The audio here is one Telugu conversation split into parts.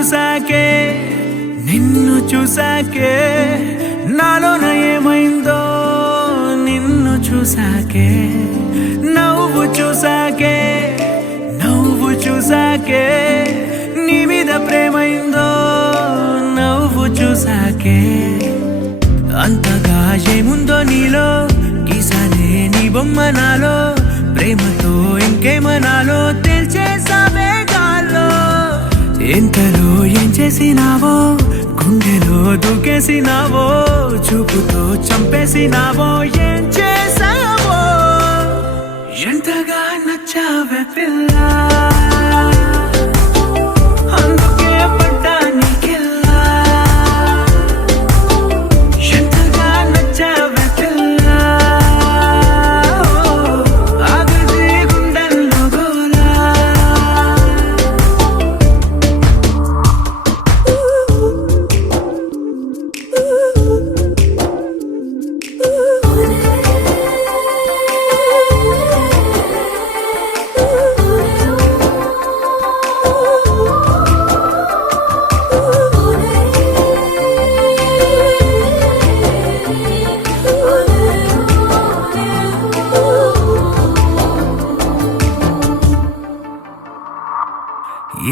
చూసాకే నిన్ను చూసాకే నాలోన ఏమైందో నిన్ను చూసాకే నవ్వు చూసాకే నీ మీద ప్రేమైందో నవ్వు చూసాకే అంతగా ఏముందో నీలో గీసానే నీ బొమ్మ నాలో ప్రేమతో ఇంకేమనాలో తెలిచేసావే గాల్లో ఎంతలో ఏం చేసినావో గుండెలో దూకేసినావో చూపుతో చంపేసినావో ఏం చేసావో ఎంతగా నచ్చావే పిల్ల అందుకే పడ్డా నీకెల్లా ఎంతగా నచ్చావే పిల్ల ఆగది గుండెల్లో గోలా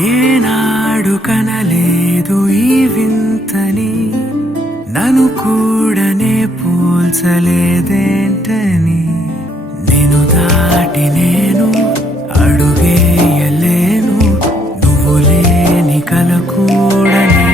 ఏనాడు కనలేదు ఈ వింతని నన్ను కూడానే పోల్చలేదేంటని నేను దాటి నేను అడుగేయలేను నువ్వు లేని కల కూడని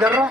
जर्रा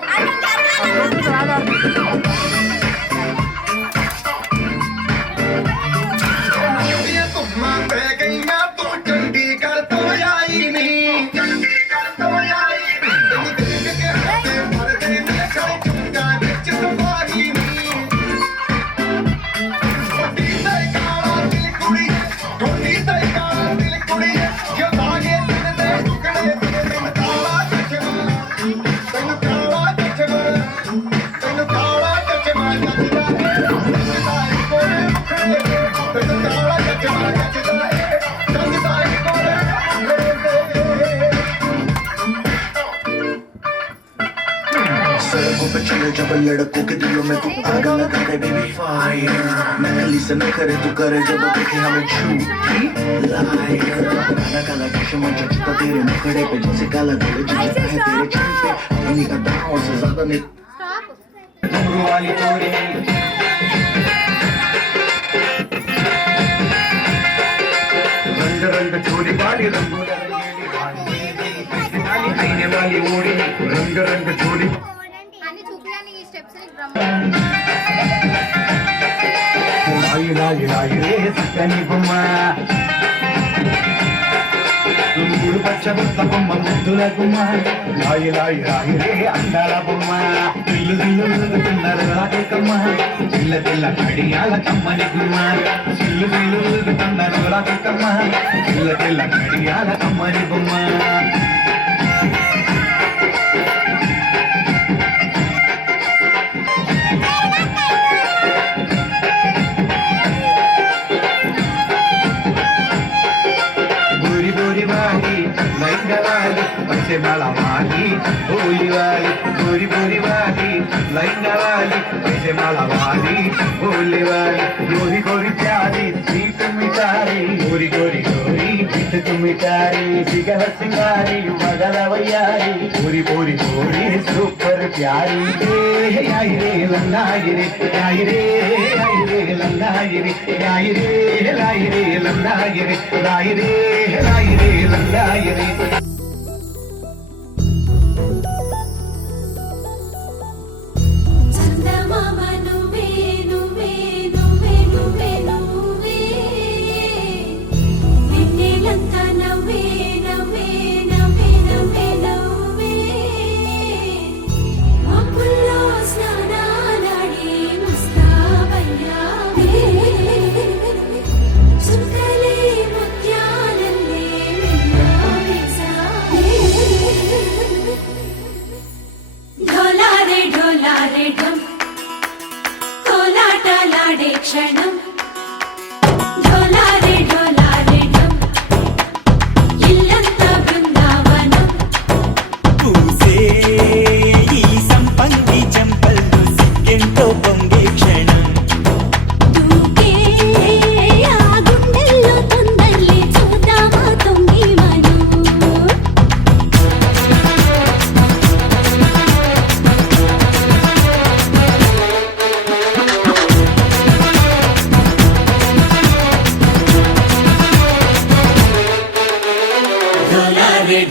जब लड़कों के दिलों में तू आग लगा दे बेबी फायर नकली से न करे तू करे जब देखे हमें झूठी लायर काला काला चश्मा जचता तेरे मुखड़े पे जैसे काला धूल जलता है तेरे चेहरे पे अपनी अदाओं से ज्यादा नहीं घुंघरू वाली तोरी रंग रंग चोरी वाली रंगोला आईने वाली ओड़ी रंग रंग चोरी लाई लाई लाई रे सकनी बొమ్మ తుంగుడు పచ్చ బొమ్మ ముద్దుల బొమ్మ లాయి లాయి లాయి రే అందాల బొమ్మ ఇల్లు ఇల్లు తిన్నారు రాకమ్మ పిల్ల పిల్ల కడియాల కమ్మని గుమ్మ ఇల్లు ఇల్లు తిన్నారు రాకమ్మ పిల్ల పిల్ల కడియాల కమ్మని బొమ్మ से माला वाली बोली वाली गोरी बोरी वाली लहंगा वाली ऐसे माला वाली बोली वाली गोरी गोरी प्यारी सीट मिठारी गोरी गोरी गोरी गीत तुम मिठारी सिगल सिंगारी मगल वैयारी गोरी बोरी गोरी सुपर प्यारी आई रे लंगाई रे आई रे लंगाई रे आई रे लाई रे लंगाई रे लाई रे लंगाई रे क्षणम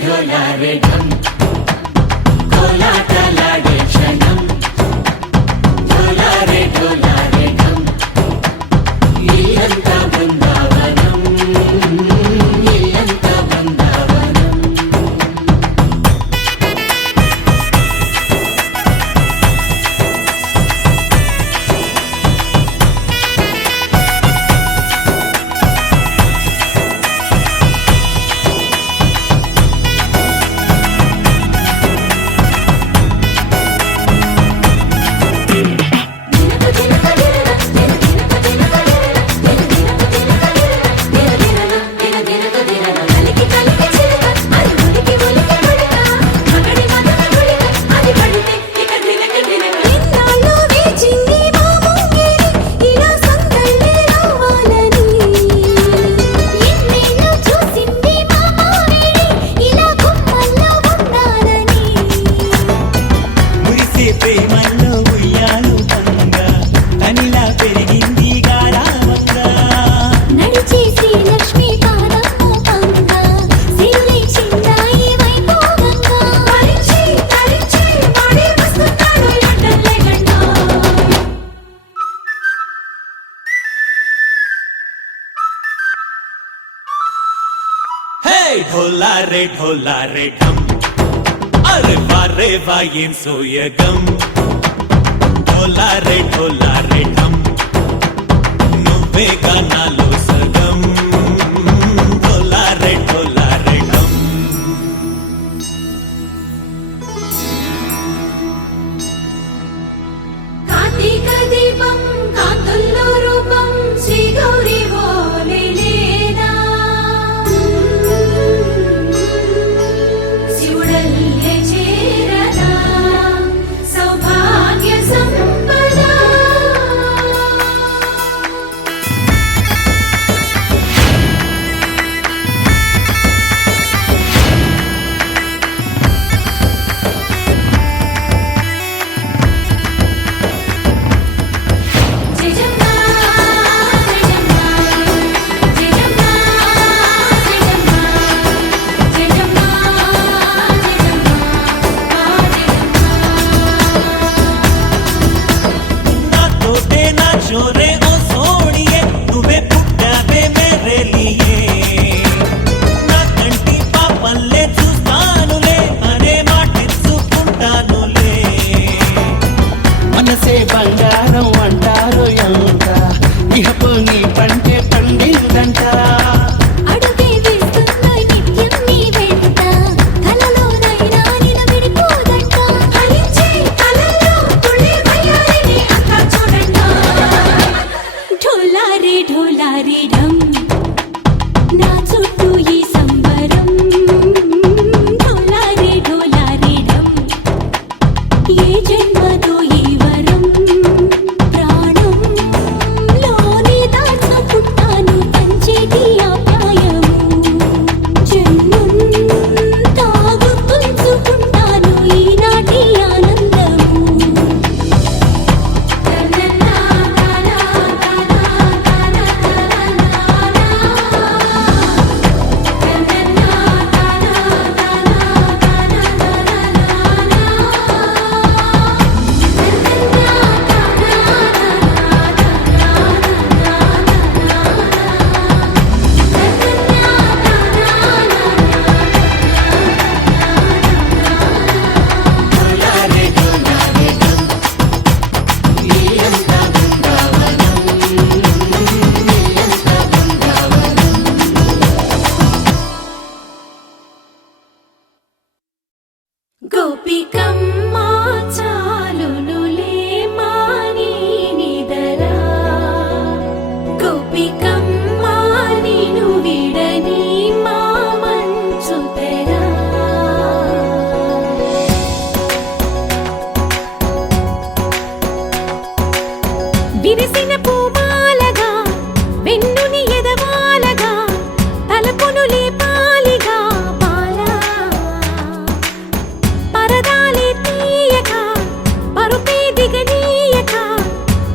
ढोला रे ढम कोलाटलाडे क्षणम ढोला रे ढम इल्लंता बृंदावनम इल्लंता बृंदावनम ढोला रे ढम अरे वाह ఏం సోయగం ढोला रे ढम నువ్వే గానాలో సగం ढोला रे ढम కార్తీక దీపం కాంతుల్లో రూపం శ్రీ గౌరీ ఓలేనా శివుడల్లే చేరదా సౌభాగ్య సంపద జయజమ్మా జయజమ్మా జయజమ్మా జయజమ్మా జయజమ్మా నాతోటే నా చోరే ఓ సోణియే నువ్వే పుట్టావే మేరే లియే నా కంటి పాపల్లే చూస్తానులే అనే మాటిచ్చుకుంటానులే మనసే బంగారం అంటారు ఎంత ఇహపు నీ పంటే పండిందంట అడుగే వేస్తున్నా నిత్యం నీ వెంట కలలోనైనా నిలబడిపోదంట ఫలించే కలలో తుళ్ళే వయ్యారిని అంతా చూడంట ఢోలా రే ఢమ్ నా చుట్టూ ఈ సంబరం ఢోలా రే ఢమ్ ఏ జన్మదో ఈ వరం ప్రాణంలోనే దాచుకుంటాను పంచేటి ఆప్యాయము జన్మంతా గుర్తుంచుకుంటాను ఈనాటి ఆనందము గోపికమ్మా చాలునులే మాని నిదరా గోపికమ్మా నిను విడని మా మంచు తెరా విరిసిన పూమాలగా వెన్నుని ఎదవాలగా తలపును లేపాలిగా బాలా పరదాలే తీయక పరుపే దిగనీయక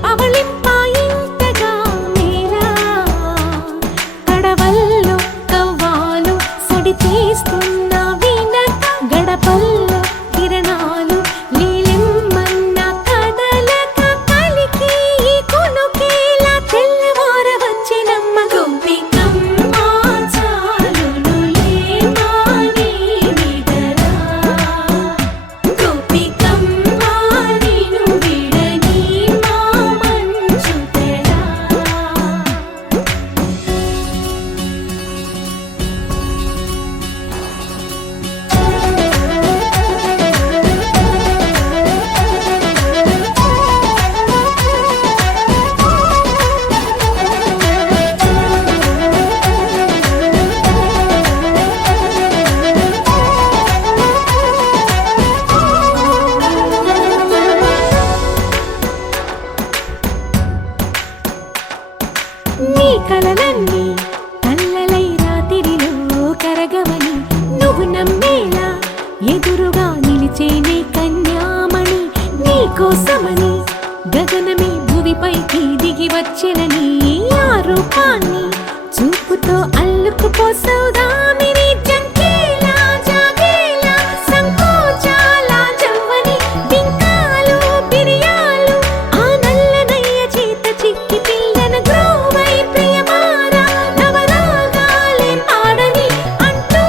పవళింపాయింతగా మేరా కడవల్లో కవ్వాలు సడి చేస్తున్న వినక గడపల్లో కిరణాలు నీలిమ్మన్న కదలక కలికి ఈ కొనుకేలా తెల్లవార వచ్చినమ్మ గోపికమ్మ చాలునులే మాని నిదరా గోపికమ్మా నిను విడని మా మంచు తెరా నీ కలలన్నీ కల్లలై రాత్రిలో కరగవని నువ్వు నమ్మేలా ఎదురుగా నిలిచేనే కన్యామణి నీ కోసమని గగనమే భువిపైకి దిగి వచ్చెనని ఆ రూపాన్ని చూపుతో అల్లుకుపోసౌదామిని జంకేలా జాగేలా సంకోచాల జవ్వని బింకాలు బిరియాలు ఆ నల్లనయ్య చేత చిక్కి పిల్లన గ్రోవై ప్రియమారా నవరాగాలే పాడని అంటూ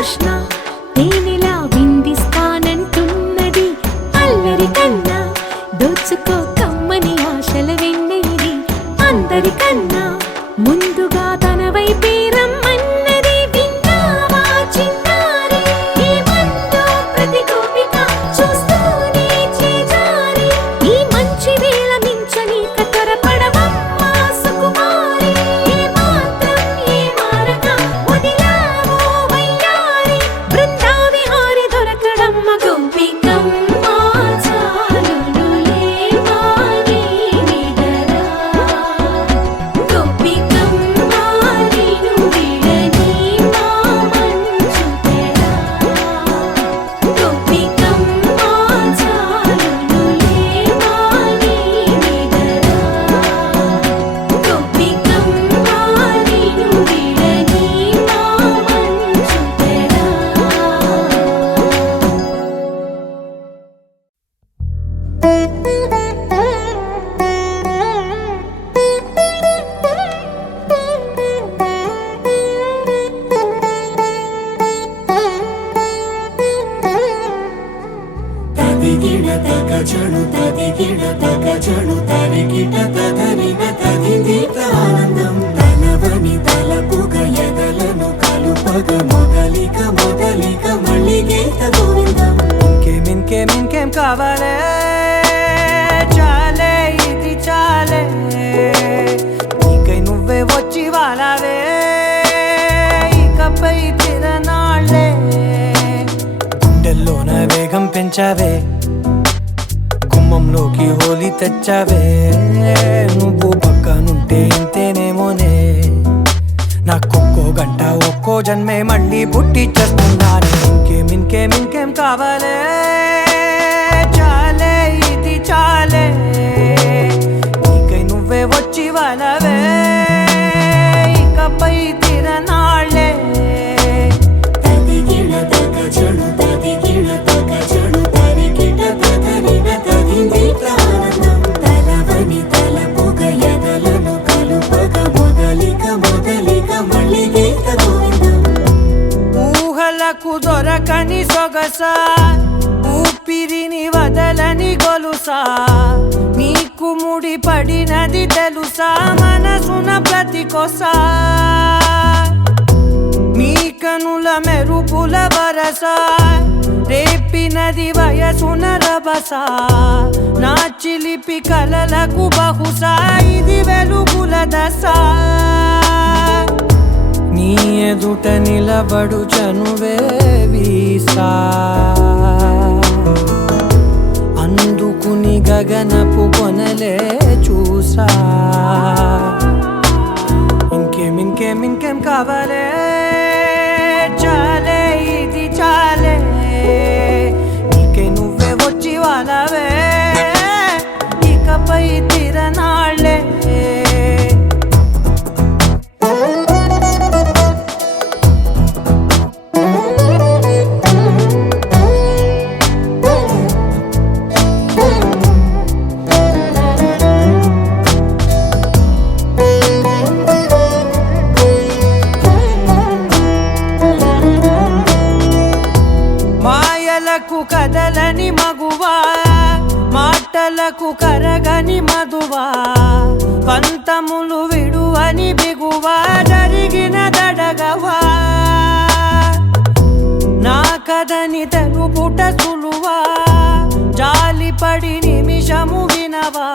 కృష్ణ తేనెలా విందిస్తానంటున్నది అల్లరి కన్నా దోచుకో కమ్మని ఆశల వెన్నెలిది అందరికన్నా ముందుగా తన వైపే రమ్మన్నది విన్నావా చిన్నారి ఏమందో ప్రతి గోపిక చూస్తూనే చేజారి ఈ మంచి వేళ మించని త్వరపడవమ్మా సుకుమారి ఏ మాత్రం ఏ మారక వదిలావో వయ్యారి బృందావిహారి దొరకడమ్మ గోపికమ్మ చాలునులే వాణి నిదరా గోపికమ్మ నిను విడని మా మంచు తెరా గోపికమ్మ చాలునులే వాణి నిదరా గోపికమ్మ నిను విడని మా మంచు తెరా తదిగిడ తగ చణు తదిగిడ తగ చణు తరిగిట తదరిన తదిదీత ఆనందం తనవని తలపుగ ఎదలను కలుపగ మొదలిక మొదలిక మళ్ళీ గీత గోవిందం ఇంకేం కావాలే చాలే ఇది చాలే నీకై నువ్వే వచ్చి వాలావే ఇకపై తిరనాళ్ళే గుండెల్లోన వేగం పెంచావే గుమ్మంలోకి హోలీ తెచ్చావే నువ్వు పక్కనుంటే ఇంతేనేమోనే నాకొక్కో గంట ఒక్కో జన్మే మళ్ళీ పుట్టి చేస్తున్నాను ఇంకేం కావాలే చాలే ఇది చాలే నీకై నువ్వే వచ్చి వాళ్ళవే ఇకపై తిరనాళ్ళే తదిగిడ తగ చణు తదిగిడ తగ చణు తరిగిట తదరిన తదిదీత ఆనందం తనవని తలపుగ ఎదలను కలుపగ మొదలిక మొదలిక మళ్ళీ గీత గోవిందం ఊహలకు దొరకని సొగస ఊపిరిని వదలని గొలుసా నీకు ముడి పడినది తెలుసా మనసున ప్రతి కొసా నీ కనుల మెరుపుల వరస రేపినది వయసున రభస నా చిలిపి కలలకు బహుశా ఇది వెలుగుల దశ నీ ఎదుట నిలబడు చనువే వీసా అందుకుని గగనపు కొనలే చూసా ఇంకేం కావాలే చాలే ఇది చాలే నీకే నువ్వే వచ్చి వాళ్ళవే ఇకపై తిరనాళ్ళే మాయలకు కదలని మగువా మాటలకు కరగని మధువా పంతములు విడువని బిగువా జరిగిన దడగవా నా కదని తెలుపుట సులువా జాలిపడి నిమిషము వినవా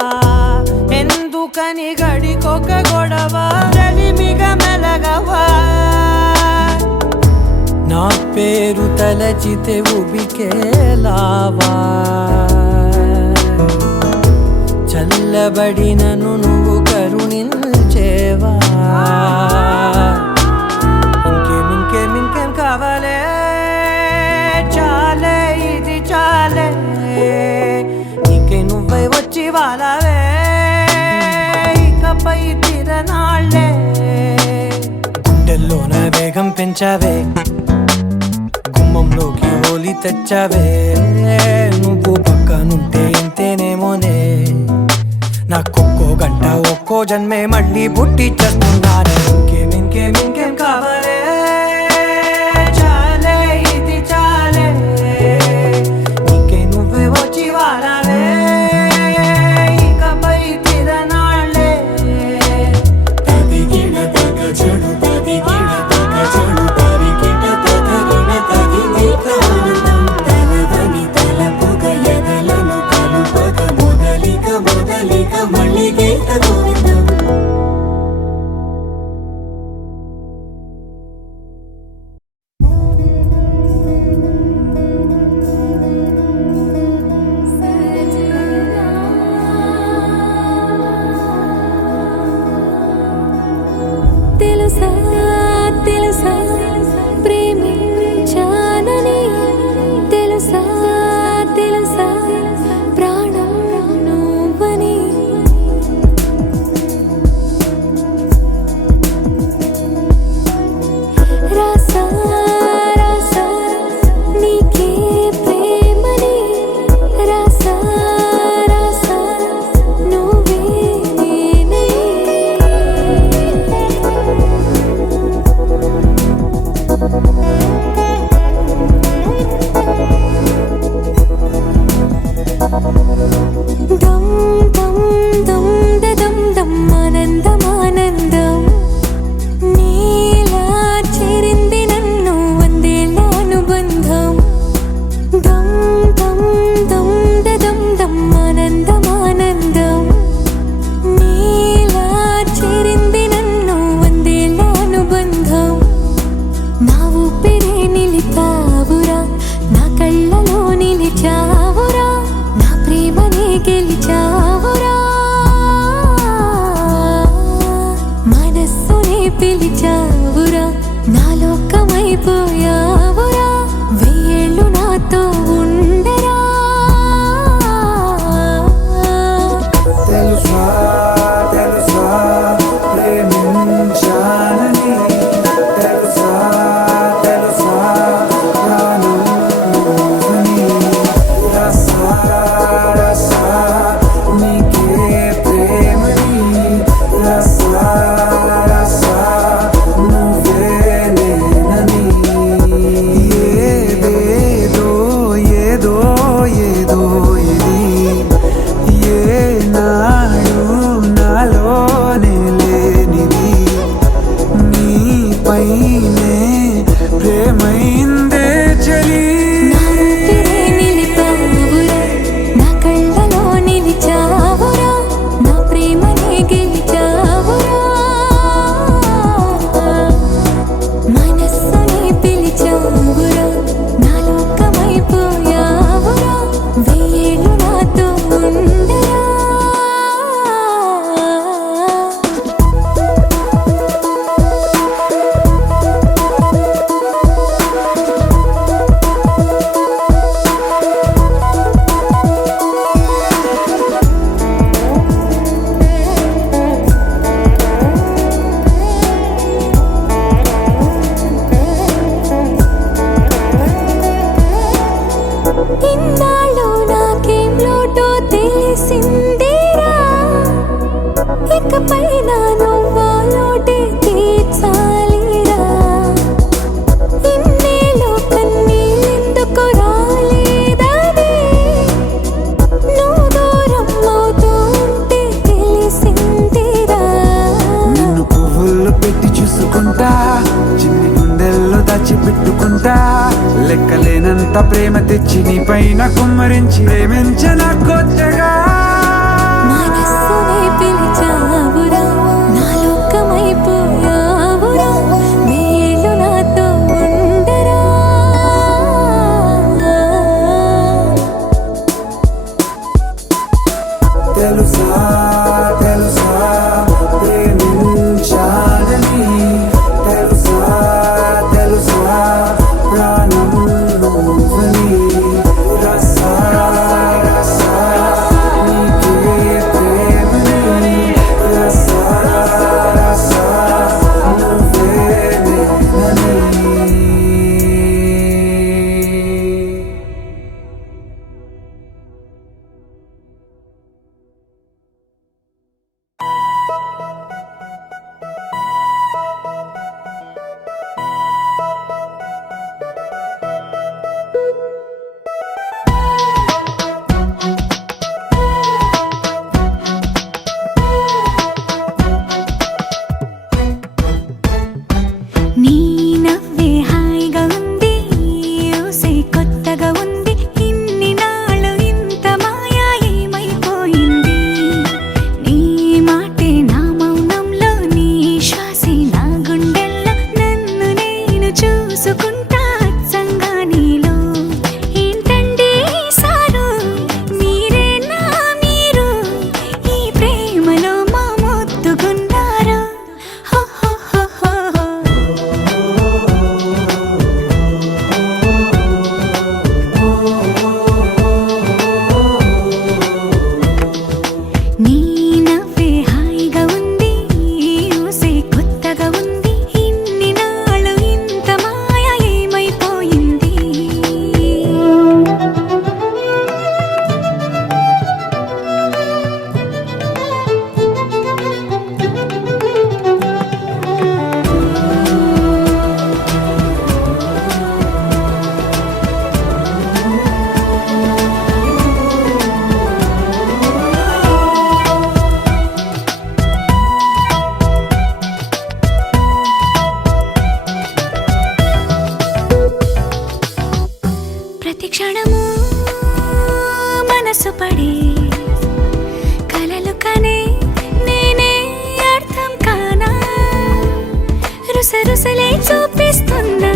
ఎందుకని గడికొక గొడవ రలిమిగ మెలగవా నా పేరు తలచితే ఉబికేలావా చల్లబడినను నువ్వు కరుణించేవా ఇంకేం కావాలే చాలే ఇది చాలే నీకే నువ్వే వచ్చి వాళ్ళవే ఇకపై తిరనాళ్ళే గుండెల్లోన వేగం పెంచావే గుమ్మంలోకి హోలీ తెచ్చావే నువ్వు పక్కనుంటే ఇంతేనేమోనే నాకొక్కో గంట ఒక్కో జన్మే మళ్ళీ పుట్టి చేస్తున్నాను ఇంకేం కావాలే చాలే పైనే ప్రేమైందే చలి నా ఊపిరే నిలిపావురా, నా కళ్ళలో నిలిచావురా, నా ప్రేమనే గెలిచావురా, మనస్సుని పిలిచావురా, నా లోకమైపోయావురా, వెయ్యేళ్ళు నాతో ఉండరా. ఇన్నాళ్ళు నాకేం లోటో తెలిసిందిరా, ఇకపై నా నువ్వా లోటే తీర్చాలిరా. ఇన్నేళ్ళు కన్నీళ్ళెందుకు రాలేదని నువ్వు దూరం అవుతూ ఉంటే తెలిసిందిరా. నిన్ను పువ్వుల్లో పెట్టి చూసుకుంటా, చిన్ని గుండెల్లో దాచిపెట్టుకుంటా, లెక్కలేనంత ప్రేమ తెచ్చి నీ పైన కుమ్మరించి ప్రేమించిన కొత్తగా. మనస్సునే పిలిచావురా, నా లోకమైపోయావురా, వేళ్ళు నాతో ఉండరా. తెలుసా తెలుసా ప్రేమించాలని, తెలుసా తెలుసా ప్రాణం నువ్వని, రసా రసా నీకే ప్రేమని, రసా రసా నువ్వే నేనని. నీ నవ్వే హాయిగా ఉంది, ఊసే కొత్తగా ఉంది, ఇన్ని నాళ్ళు ఇంత మాయా ఏమైపోయింది. నీ మాటే నా మౌనంలో, నీ శ్వాసే నా గుండెల్లో, నన్ను నేను చూసుకుంటా అచ్చంగా నీలో. ఏంటండి సారు, మీరే నా మీరు, ఈ ప్రేమలో మా ముద్దుగున్నారు. హో హో హో హో. నీ నవ్వే హాయిగా ఉంది, ఊసే కొత్తగా ఉంది, ఇన్ని నాళ్ళు ఇంత మాయ ఏమైపోయింది. ప్రతి క్షణము మనసు పడే కలలు కనే నేనే అర్థం కానా, రుసరుసలే చూపిస్తున్నా,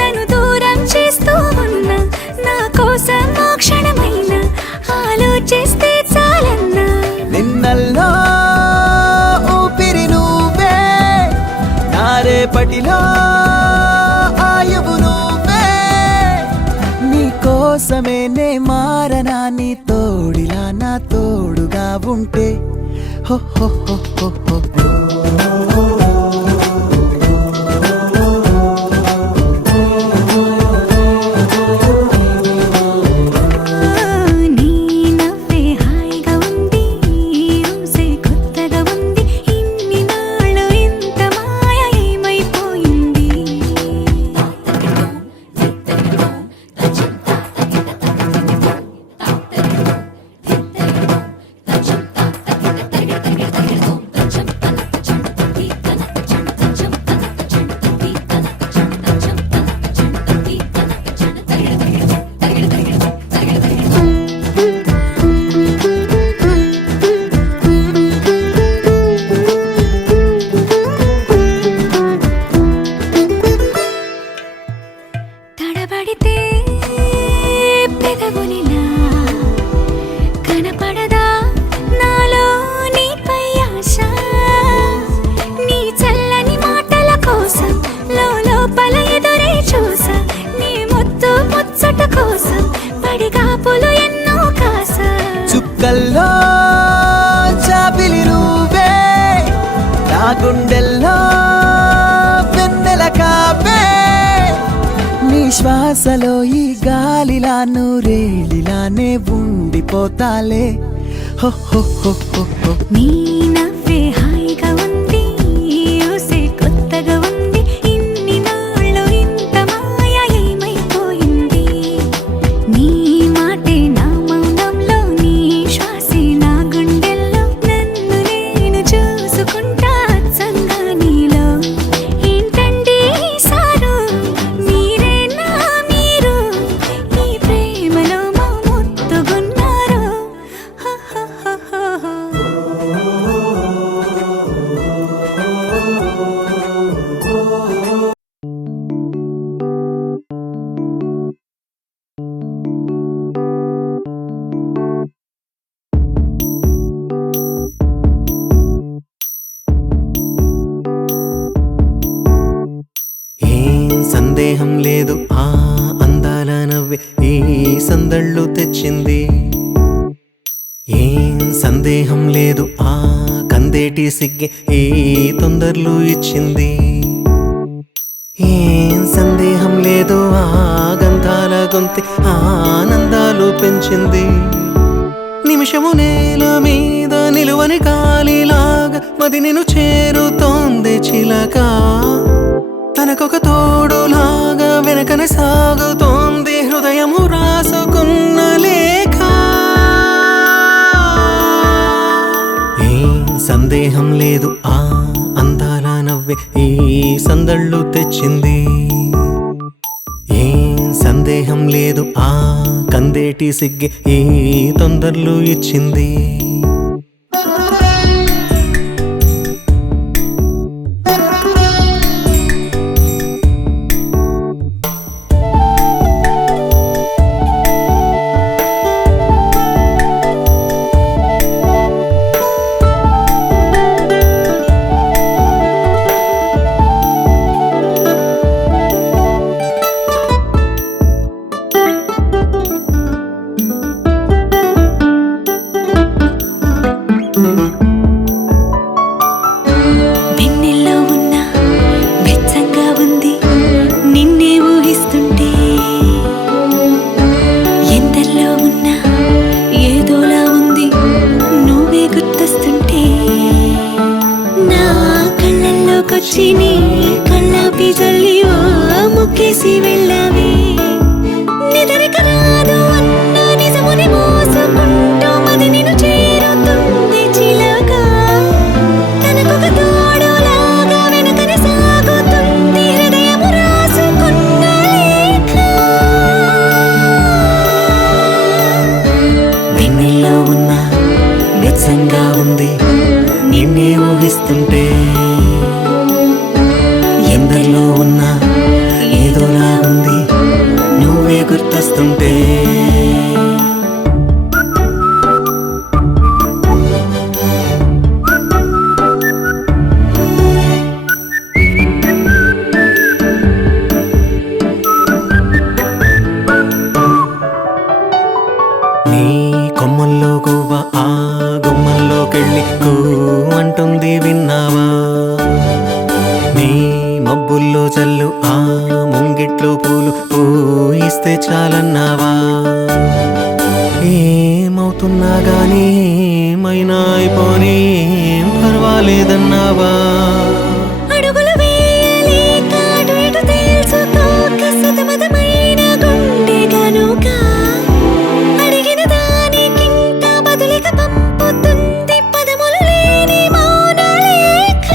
నన్ను దూరం చేస్తూ ఉన్నా, నా కోసం ఆ క్షణమైన ఆలోచిస్తే చాలన్నా. నిన్నల్లో ఊపిరి నువ్వే, నా రేపటిలో ఆయువు నువ్వే, నీ కోసమే నే మారనా, నీ తోడిలా నా తోడుగా ఉంటే. హో హో హో హో హో. నీ నవ్వే హాయిగా ఉంది, ఊసే కొత్తగా ఉంది, ఇన్ని నాళ్ళు ఇంత మాయ ఏమైపోయింది. శ్వాసలో ఈ గాలిలా నూరేలిలానే ఉండిపోతాలే హో హో హో హో హో. నీ నవ్వే హాయిగా ఉంది ఊసే కొత్తగా ఉంది ఇన్ని నాళ్ళు ఇంత మాయ ఏమైపోయింది నీ మాటే నా మౌనంలో నీ శ్వాసే నా గుండెల్లో నన్ను నేను చూసుకుంటా అచ్చంగా నీలో ఏంటండి సారు మీరే నా మీరు ఈ ప్రేమలో మా ముత్తుగున్నారు హ హ హ హ హ. ఏం సందేహం లేదు ఆ అందాల నవ్వే ఈ సందళ్ళు తెచ్చింది ఏం సందేహం లేదు ఆ కందేటి సిగ్గే ఈ తొందరలు ఇచ్చింది ఏం సందేహం లేదు ఆ గంధాల గొంతి ఆనందాలు పెంచింది నిమిషము నేల మీద నిలువని గాలిలాగా మది నేను చేరుతోంది చిలక తనకొక తోడులాగా వెనకనే సాగుతోంది హృదయము రాసుకున్న లేఖ ఏం సందేహం లేదు ఆ అందాల నవ్వే ఈ సందళ్ళు తెచ్చింది ఏం సందేహం లేదు ఆ కందేటి సిగ్గే ఈ తొందరలు ఇచ్చింది వెన్నెల్లో ఉన్న వెచ్చంగా ఉంది నిన్నే ఊహిస్తుంటే ఎందల్లో ఉన్న ఏదోలా ఉంది నువ్వే గుర్తొస్తుంటే నా కళ్ళల్లోకొచ్చి నీ కళ్ళాపి జల్లి ఓ ముక్కేసి వెళ్ళావే నిదరిక రాదు అన్న నిజముని మోసుకుంటూ మది నిన్ను చేరుతుంది చిలక తనకొక తోడులాగా వెనుకనే సాగుతుంది హృదయము రాసుకున్న లేఖ వెన్నెల్లో ఉన్న వెచ్చంగా ఉంది నిన్నే ఊహిస్తుంటే ఎందరిలో ఉన్న ఏదోలా ఉంది నువ్వే గుర్తొస్తుంటే నీ కొమ్మల్లో గువ్వ ఆ గుమ్మల్లోకెళ్ళి కూ అంటుంది విన్నావా నీ మబ్బుల్లో చల్లు ఆ ముంగిట్లో పూలు పూయిస్తే చాలన్నావా ఏమవుతున్నా గానీ ఏమైనా అయిపోనీ ఏం పర్వాలేదన్నావా అడుగులు వేయలేక అటు ఇటు తేల్చుకోక సతమతమైన గుండె గనుక అడిగిన దానికింకా బదులిక పంపుతుంది పదములు లేని మౌన లేఖ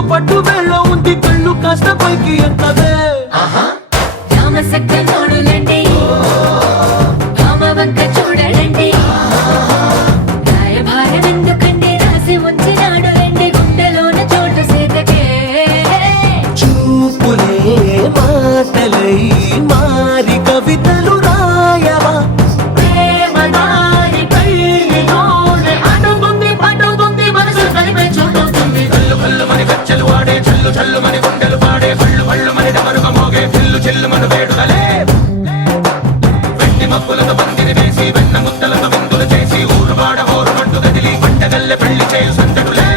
కొంగు పట్టు వెళ్ళ ఉంది కళ్ళు కాస్త పైకి ఎక్కదే రామసక్క నోడులండి రామవంక చూడడండి రాయభారం ఎందుకండి రాసి ఉంచినాడు రండి గుండెలోన చోటు సీతకే చూపులే మాటలై మారి కవితలు రాయవా ప్రేమదారి పెళ్లిలోనే అడుగుంది పడుతుంది మనసు కలిపే చూడుతుంది కళ్ళు కళ్ళు మని గచ్చలు వాడే చల్లు చల్లు మని గుండెలు పాడే కళ్ళు కళ్ళు మని డమరుగ మోగే చిల్లు చిల్లు మన వేడుదలే వెండి మబ్బులతో పందిరి వేసి వెన్న ముద్దలతో విందులు చేసి ఊరు వాడ హోరు మంటు గదిలి పంటగల్లె పెళ్లి చేయు సంతడులే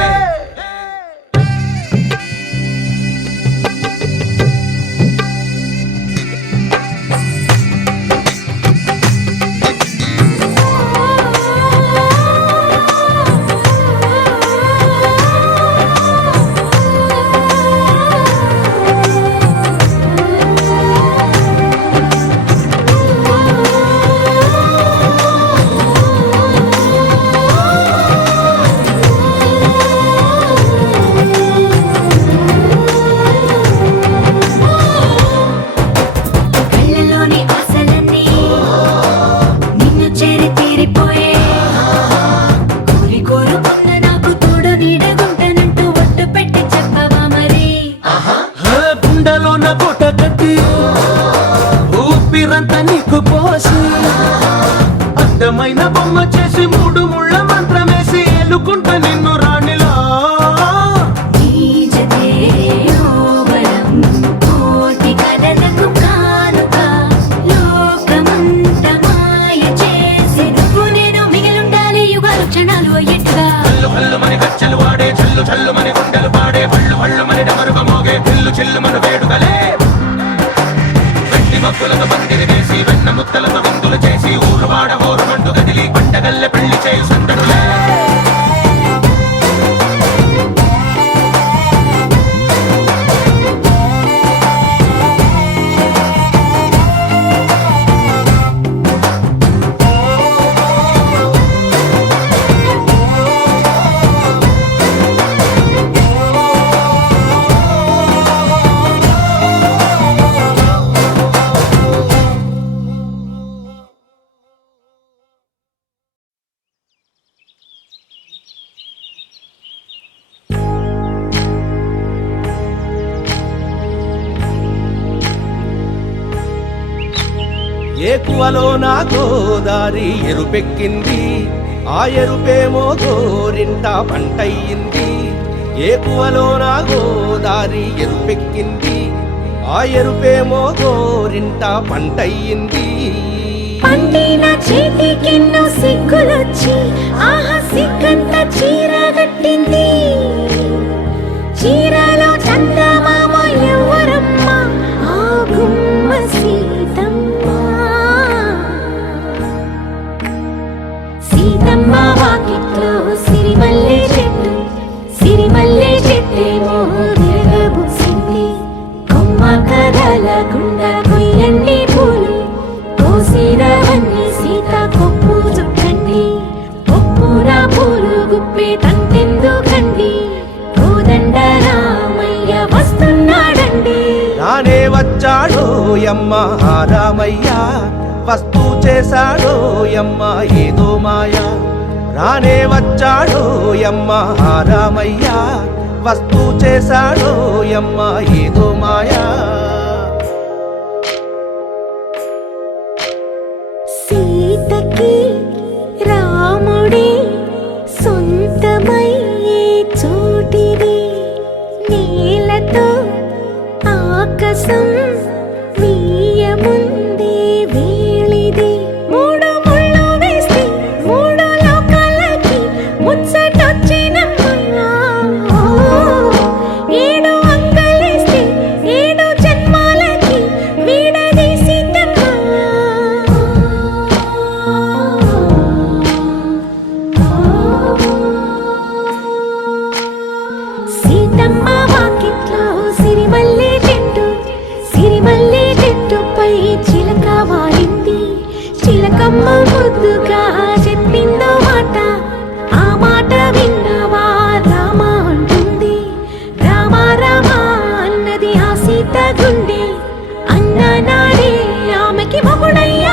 కళ్ళలోని ఆశలన్నీ నిన్ను చేరి తీరిపోయే కోరి కోరుకున్న నాకు తోడు నీడగుంటానంటూ ఒట్టు పెట్టి చెప్పవా మరి గుండెలోన కోట కట్టి ఊపిరంతా నీకు పోసి అందమైన బొమ్మ చేసి మూడు ముళ్ళ మంత్రమేసి ఎలుకుంటా నిన్ను రాణిలా నీజతే ఓవరం కోటి కలలకు కానుక లోకమంత మాయ చేసి నువ్వు నేను మిగిలుండాలి యుగాలు క్షణాలు అయ్యేట్టుగా కళ్ళు కళ్ళు మని గచ్చలు వాడే చల్లు చల్లు మని గుండెలు పాడే కళ్ళు కళ్ళు మని డమరుగ మోగే చిల్లు చిల్లు మన వేడుదలే వెండి మబ్బులతో పందిరి వేసి వెన్న ముద్దలతో విందులు చేసి ఊరు వాడ హోరు మంటు గదిలి పంటగల్లె పెళ్లి చేయు సంతడులే ఏకువలో నా గోదారి ఎరుపెక్కింది ఆ ఎరుపేమో గోరింట పంటయ్యింది ఏకువలో నా గోదారి ఎరుపెక్కింది ఆ ఎరుపేమో గోరింట పంటయ్యింది పండిన చేతికెన్నో సిగ్గులొచ్చి ఆహా సిగ్గంత చీర కట్టింది చీరలో చందమామ ఎవరమ్మ ఆ గుమ్మ సీతమ్మ సీతమ్మ వాకిట్లో సిరిమల్లె చెట్టేమో తిరగబూసింది కొమ్మ కదలకుండా కొయ్యండి పూలు కోసిరవన్నీ సీత కొప్పు చుట్టండి కొప్పున పూలు గుప్పే తంతెందుకండి కోదండ రామయ్య వస్తున్నాడండి రానే వచ్చాడో యమ్మ ఆ రామయ్య వస్తూ చేశాడో యమ్మ ఏదో మాయ రానే వచ్చాడో యమ్మ ఆ రామయ్య వస్తూ చేశాడో యమ్మ ఏదో మాయా సీతకి రాముడే సొంతమయ్యే చోటిది నేలతో ఆకాశం వీయముందే